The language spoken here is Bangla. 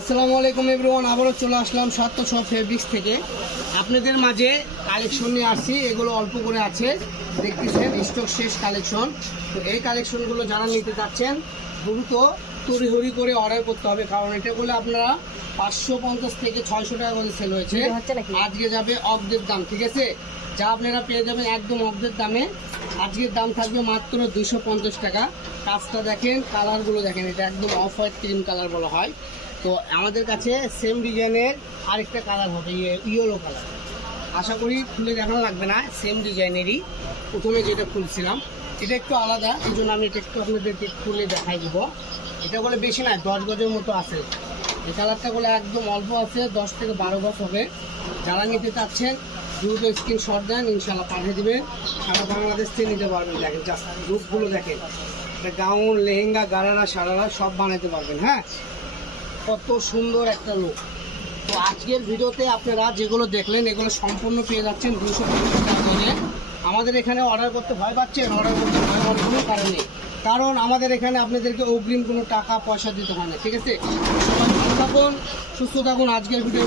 আসসালামু আলাইকুম এভরিওয়ান, আবারও চলে আসলাম সার্থক শপ ফেব্রিক্স থেকে আপনাদের মাঝে কালেকশন নিয়ে আসছি। এগুলো অল্প করে আছে, দেখতেছেন স্টক শেষ কালেকশন। তো এই কালেকশনগুলো যারা নিতে চাচ্ছেন দ্রুত তড়িহড়ি করে অর্ডার করতে হবে, কারণ এটা বলে আপনারা 550 থেকে 600 টাকা করে সেল হয়েছে, আজকে যাবে অর্ধেক দাম। ঠিক আছে, যা আপনারা পেয়ে যাবেন একদম অর্ধেক দামে। আজকের দাম থাকবে মাত্র 250 টাকা। কাজটা দেখেন, কালারগুলো দেখেন, এটা একদম অফ হোয়াইট ক্রিম কালার বলা হয়। তো আমাদের কাছে সেম ডিজাইনের আরেকটা কালার হবে, ইয়েলো কালার। আশা করি খুলে দেখানো লাগবে না, সেম ডিজাইনেরই প্রথমে যেটা খুলছিলাম এটা একটু আলাদা, এই জন্য আমি এটা একটু আপনাদেরকে খুলে দেখাই দিব। এটা বলে বেশি নয়, 10 গজের মতো আছে। এই কালারটা বলে একদম অল্প আছে, 10 থেকে 12 গজ হবে। যারা নিতে চাচ্ছেন দ্রুত স্ক্রিনশট দেন, ইনশাল্লাহ পাঠিয়ে দেবেন। সারা বাংলাদেশ থেকে নিতে পারবেন। দেখেন জাস্ট লুকগুলো দেখেন, এটা গাউন, লেহেঙ্গা, গারারা, সারারা সব বানাতে পারবেন। হ্যাঁ, কত সুন্দর একটা লুক। তো আজকের ভিডিওতে আপনারা যেগুলো দেখলেন এগুলো সম্পূর্ণ পেয়ে যাচ্ছেন 250 টাকা করে। আমাদের এখানে অর্ডার করতে ভয় পাচ্ছেন, অর্ডার করতে ভয় পাওয়ার কোনো কারণ নেই, কারণ আমাদের এখানে আপনাদেরকে অগ্রিম কোনো টাকা পয়সা দিতে হয় না। ঠিক আছে, সবাই ভালো থাকুন, সুস্থ থাকুন। আজকের ভিডিও